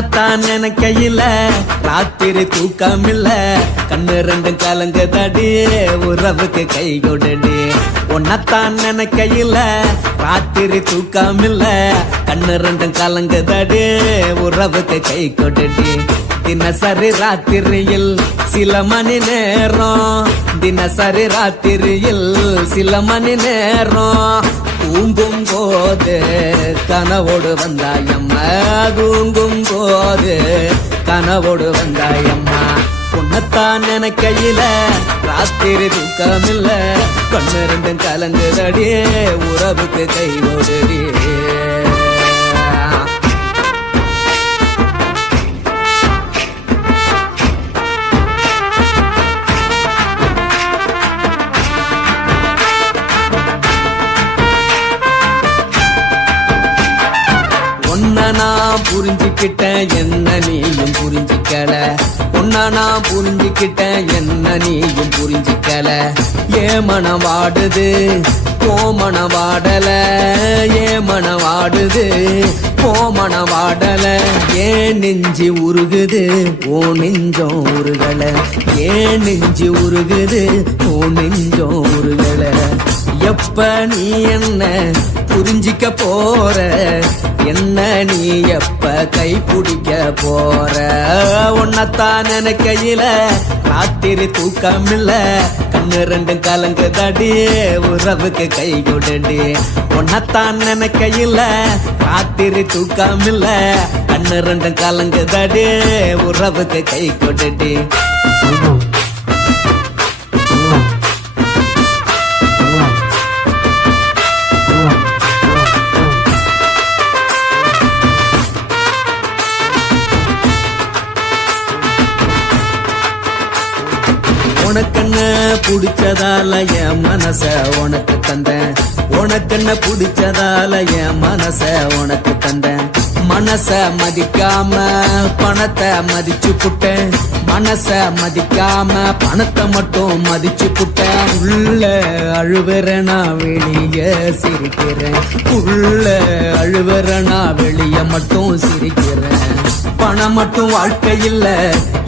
உன்னத்தான் நினைக்கையில ராத்திரி தூக்கமில்ல கண்ணு ரெண்டும் கலங்குதடி உறவுக்கு கை கொடுடி உன்னத்தான் நினைக்கையில ராத்திரி தூக்கமில்ல கண்ணு ரெண்டும் கலங்குதடி உறவுக்கு கை கொடுடி தினசரி ராத்திரியில் சில மணி நேரம் தினசரி ராத்திரியில் சில மணி நேரம் தூங்கும் போது கனவோடு வந்தாயம்மா தூங்கும் போது கனவோடு வந்தாயம்மா உன்னத்தான் நினைக்கையில ராத்திரி தூக்கமில்ல கண்ணு ரெண்டும் கலங்குதடி உறவுக்கு கை ஓடுடி நான் புரிஞ்சுக்கிட்டேன் என்ன நீயும் புரிஞ்சிக்கல உன்ன நான் புரிஞ்சுக்கிட்டேன் என்ன நீயும் புரிஞ்சிக்கல ஏன் மனம் வாடுது போ மனம் வாடல ஏன் மனம் வாடுது போ மனம் வாடல ஏன் நெஞ்சு உருகுது ஓ நெஞ்சம் உருகல ஏன் நெஞ்சு உருகுது ஓ நெஞ்சம் உருகல எப்ப நீ என்ன புரிஞ்சிக்க போற என்ன நீ எப்ப கை பிடிக்க போற உன்னத்தான் நினைக்கையில ராத்திரி தூக்கமில்ல கண்ணு ரெண்டும் கலங்குதடி உறவுக்கு கை கொடுடி உன்னத்தான் நினைக்கையில ராத்திரி தூக்கமில்ல கண்ணு ரெண்டும் கலங்குதடி உறவுக்கு கை கொடுடி உனக்கென்ன பிடிச்சதால என் மனச உனக்கு தந்தேன் உனக்கென்ன பிடிச்சதால என் மனச உனக்கு தந்தேன் மனச மதிக்காம பணத்தை மதிச்சு புட்டேன் மனச மதிக்காம பணத்தை மட்டும் மதிச்சு புட்டேன் உள்ள அழுவறனா வெளிய சிரிக்கிறேன் உள்ள அழுவறனா வெளிய மட்டும் சிரிக்கிறேன் பணம் மட்டும் வாழ்க்கையில்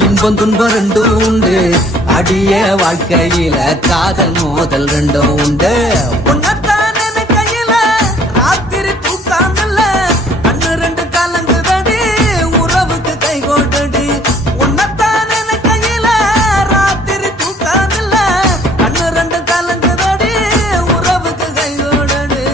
இன்பம் துன்பம் ரெண்டும் உண்டு அடிய வாழ்க்கையில காதல் மோதல் ரெண்டும் உண்டு உன்னத்தான் நினைக்கையில ராத்திரி தூக்கமில்ல கண்ணு ரெண்டு கலங்குதடி உறவுக்கு கை கொடுடி உன்னத்தான் நினைக்கையில ராத்திரி தூக்கமில்ல கண்ணு ரெண்டு கலங்குதடி உறவுக்கு கை கொடுடி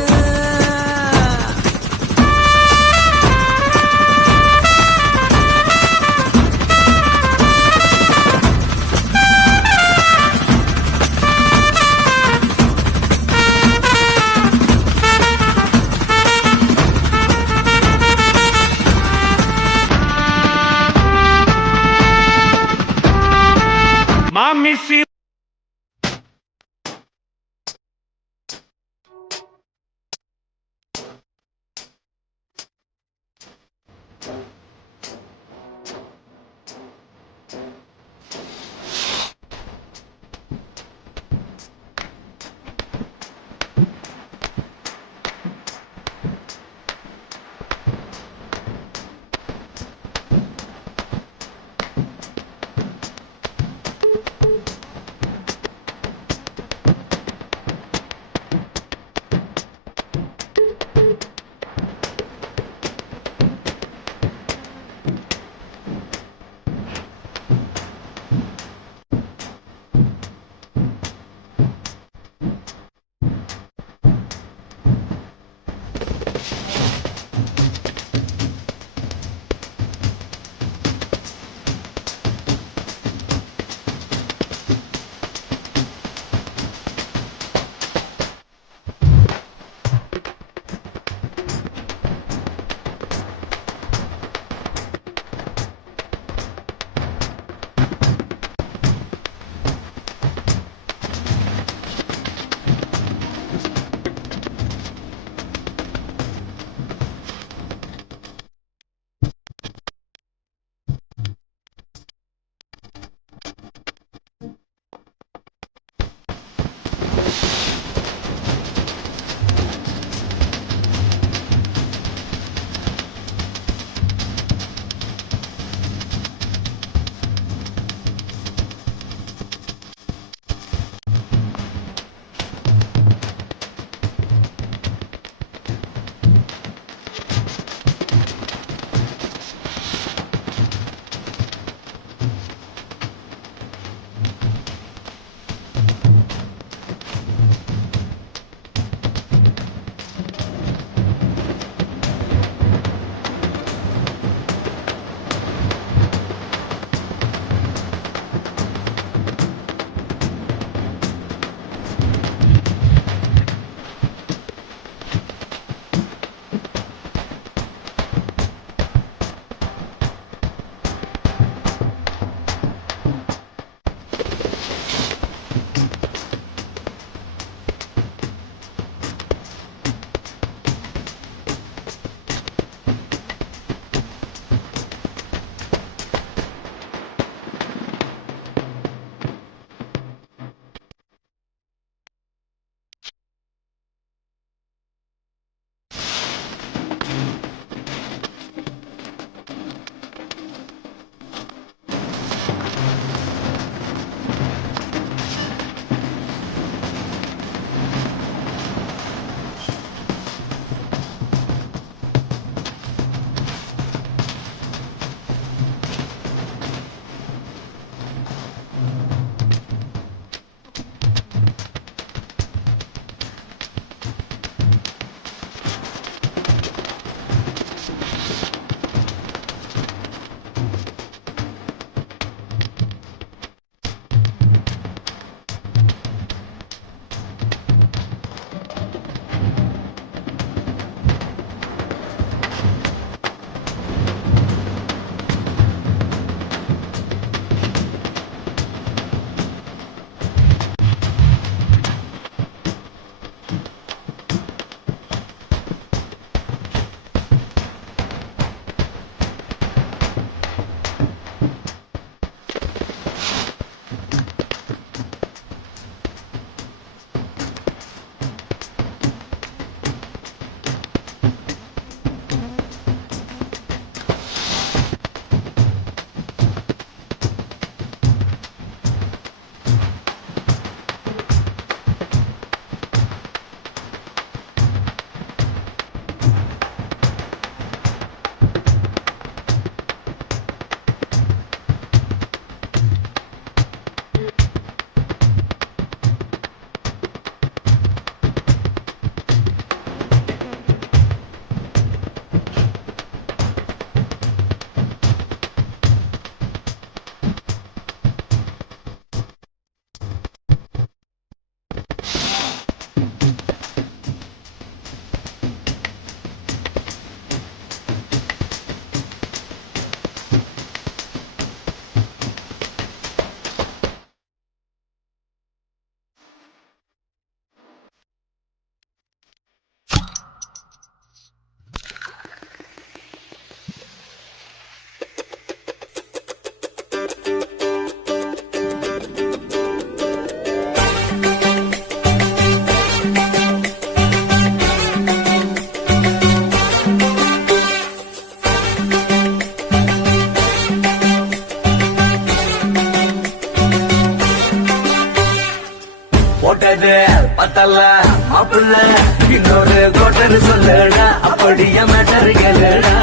இன்னொரு கோட்டர் சொல்லடா அப்படியே மேட்டர் கேளுடா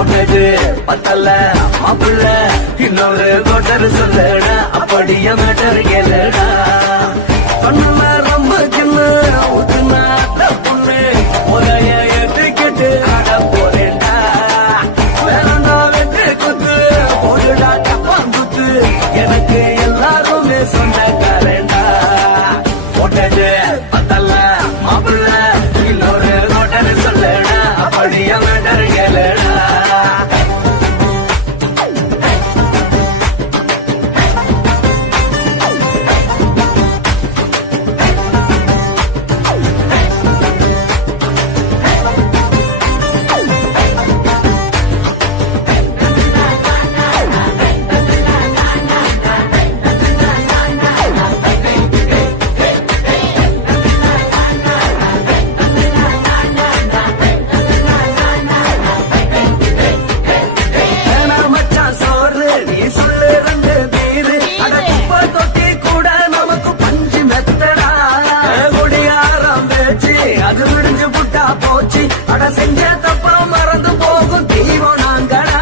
உனக்கு பத்தல மாப்பிள்ள இன்னொரு கோட்டர் சொல்லடா அப்படியே மேட்டர் கேளுடா கண்ணுல ரொம்ப சின்ன ஊத்துனா பொண்ணு உரைய ஏற்றுக்கிட்டு ஆட போறேன்டா வேறண்டா வெட்டு குத்து போடுடா டப்பான் குத்து எனக்கு எல்லாருமே சொந்தக்காரண்டா உனக்கு பத்தல மாப்பிள்ள இன்னொரு கோட்டர் சொல்லடா அப்படியே மேட்டர் கேளுடா அது விடிஞ்சு புட்டா போச்சு அட செஞ்ச தப்பா மறந்து போகும் தீவம் நாங்கடா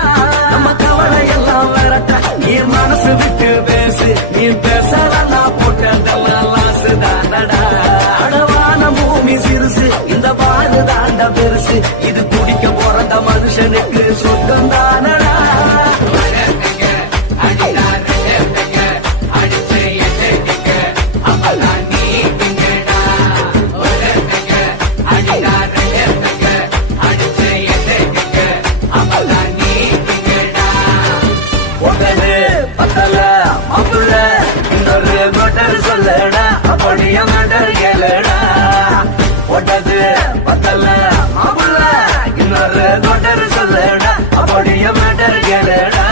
நம்ம கவலை எல்லாம் விரட்ட நீ மனசு விட்டு பேசு நீ பேசலாம் போட்டதெல்லாம் லாசு தானடா அடவான பூமி சிறுசு இந்த பாடு தாண்ட பெருசு இது குடிக்க பிறந்த மனுஷனுக்கு சொந்தம் தானடா சொல்லடா அப்படியே மேட்டர் கேளுடா ஒட்டது பத்தல மாப்பிள்ள இன்னொரு கோட்டர் சொல்லடா அப்படியே மேட்டர் கேளுடா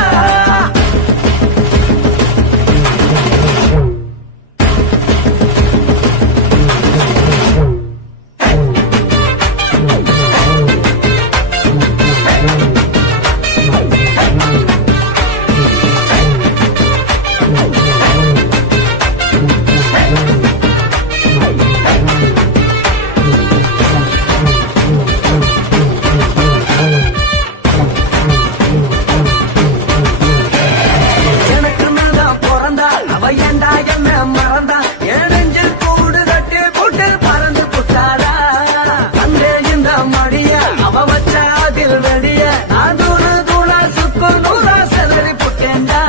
மறந்தா ஏனெஞ்சில் கூடு கட்டி போட்டு பறந்து புட்டாரா அங்கே இந்த மடிய அவ வச்ச அதில் வெடிய நான் தூணு தூளா சுக்கு நூறா செதறி புட்டேன்டா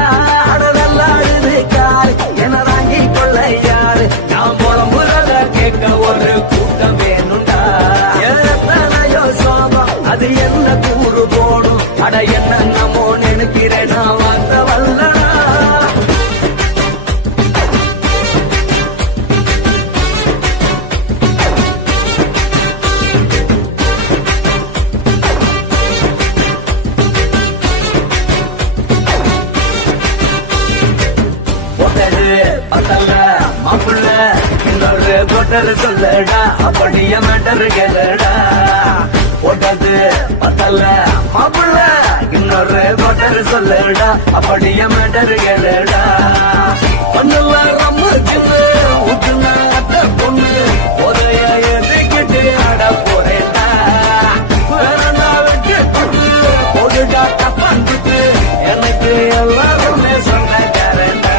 அடதல்லாடுது காரு என வாங்கி கொள்ள யாரு நான் புலம்புறத கேட்க ஒரு கூட்டம் வேணுண்டா எத்தனையோ சோகம் அது என்ன கூறு போடும் அட என்ன நம்மோ நினைக்கிறேன் நான் வந்த வல்லடா பத்தல மாப்பிள்ள இன்னொரு கோட்டர் சொல்லடா அப்படியே மேட்டர் கேளுடா ஒட்டது பத்தல மாப்பிள்ள இன்னொரு கோட்டர் சொல்லடா அப்படியே மேட்டர் கேளுடா பொண்ணுல ரொம்ப சின்ன ஊத்துனா பொண்ணு உரைய எதுக்கிட்டு ஆட போறேன்டா வேறண்டா வெட்டு குத்து போடுடா டப்பான் குத்து எனக்கு எல்லாருமே சொந்தக்காரண்டா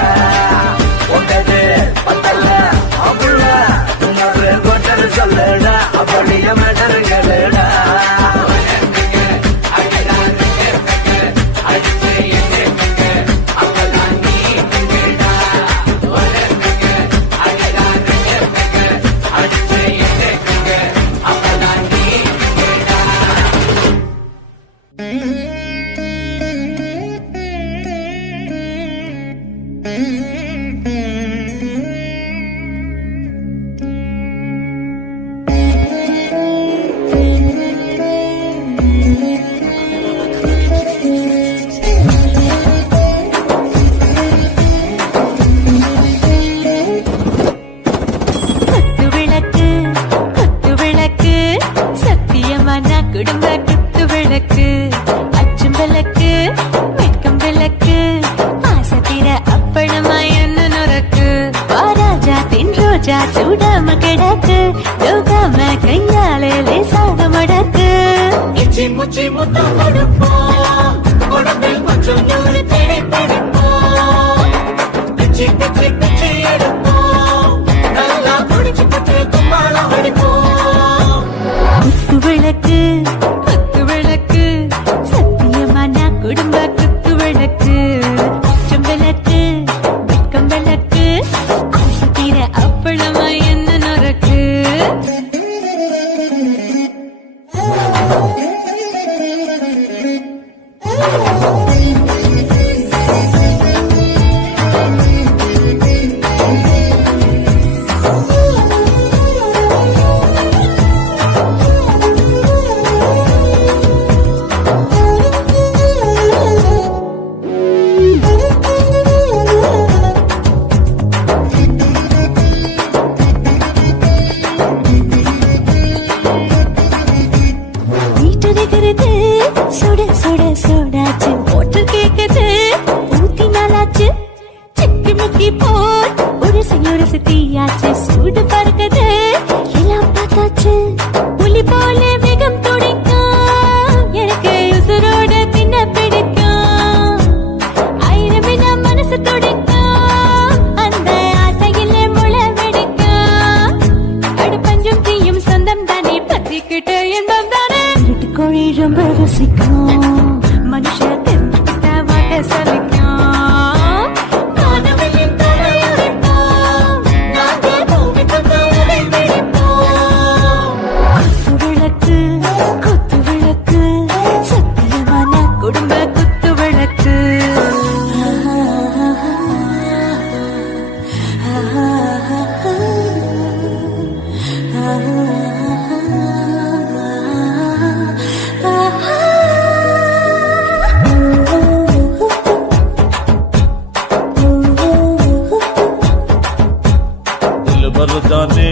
சொல்லடா அப்படியே மேட்டர் கேளுடா துளி போல வேகம் துடிக்கும் எனக்கு உசுரோட பின்ன பிடிக்கும் ஆயிரம் மனசு துடிக்கும் அந்த ஆசையிலே முளை வெடிக்கும் அடுப்பஞ்சும் தீயும் சொந்தம் தானே பத்திக்கிட்டு இன்பம் தானே கோழி ரொம்ப ருசிக்கும் மனுஷ தெரிஞ்சுக்கிட்ட வாட்ட சலிக்கும் जाने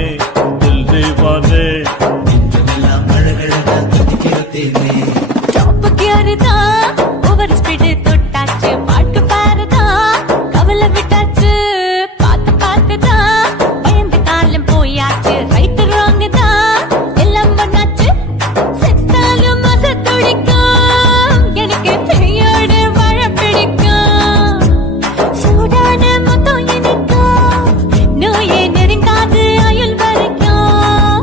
दिल दीवाने டாப் கியர் தான் ஓவர் ஸ்பீட் தொட்டாச்சு பாட்டு பாருதான் கவலை விட்டாச்சு பார்த்து பார்த்து தான் பயந்து காலம் போயாச்சு ரைட் ராங் தான் எல்லாம் பண்ணாச்சு செத்தாலும் மச துடிக்கும் எனக்கு பெரியோடு வாழ பிடிக்கும் சூடான மொத்தம் இனிக்கும் நோயே நெருங்காது ஆயுள் வரைக்கும்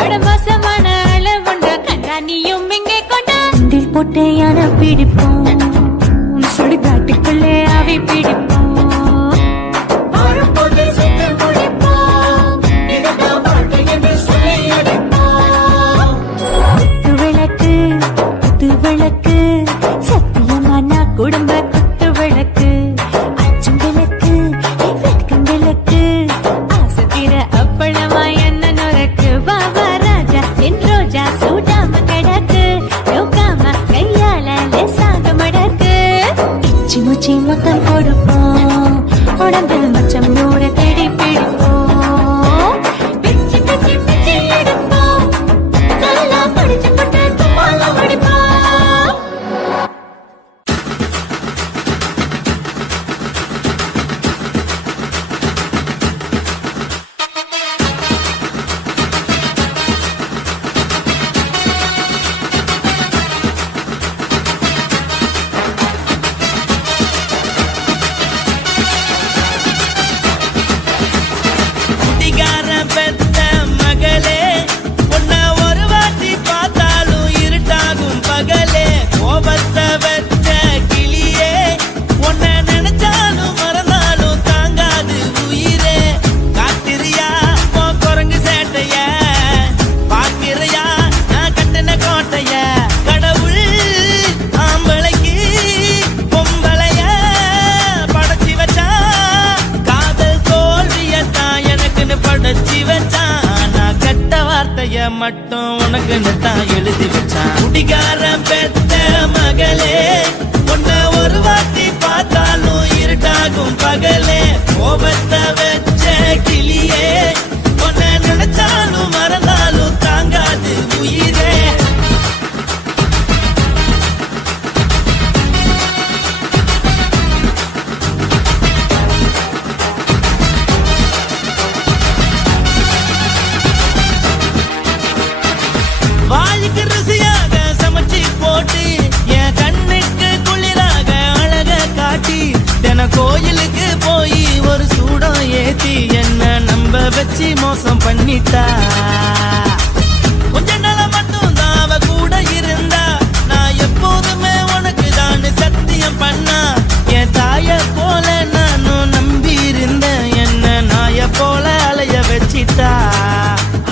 அடமசமான அளவுண்ட கண்ணானியும் இங்கே கொண்ட போட்டு யானை பிடிப்போம் சுடுகாட்டுக்குள்ளே அவை பிடிப்போம் விளக்கு குத்து விளக்கு சத்தியமான குடும்ப குத்து விளக்கு அச்சும் விளக்கு வெட்கம் விளக்கு ஆசத்திர அப்பளமா என்ன நுறக்கு வாவா ராஜா என் ரோஜா சூடாம கிடக்கு நோக்காம கையால லேசாக மடக்கு இச்சி முச்சி மொத்தம் கொடுப்போம் உடம்பில் மச்சம் நூற தேடி பிடிப்போம் பிச்சி பிச்சி பிச்சி எடுப்போம் நல்லா படிச்சு போட்டு துப்பால படிப்போம் குடிகார பெத்த மகளே உன்னை ஒரு வாட்டி பார்த்தாலும் இருட்டாகும் பகலே கோபத்தை வச்ச கிளியே உன்னை நினைச்சாலும் மறந்தாலும் தாங்காது உயிரே காத்திரியா உன் குரங்கு சேட்டைய பாக்கிறையா நான் கட்டின கோட்டைய கடவுள் ஆம்பளைக்கு பொம்பளைய படைச்சி வச்சா காதல் தோல்வியத்தான் எனக்குன்னு படைச்சி வச்சான் நான் கெட்ட வார்த்தைய மட்டும் உனக்குன்னு தான் எழுதி வச்சான் குடிகாரன் பெத்த மகளே உன்னை ஒரு வாட்டி பார்த்தாலும் இருட்டாகும் பகலே கோபத்தை வச்ச கிளியே உன்னை நினைச்சாலும் மறந்தாலும் தாங்காது உயிரே வாய்க்கு ருசியாக சமைச்சு போட்டு என் கண்ணுக்கு குளிராக அழக காட்டி தின கோயிலுக்கு போய் ஒரு சூடம் ஏத்தி என்ன நம்ப வச்சு மோசம் பண்ணிட்டா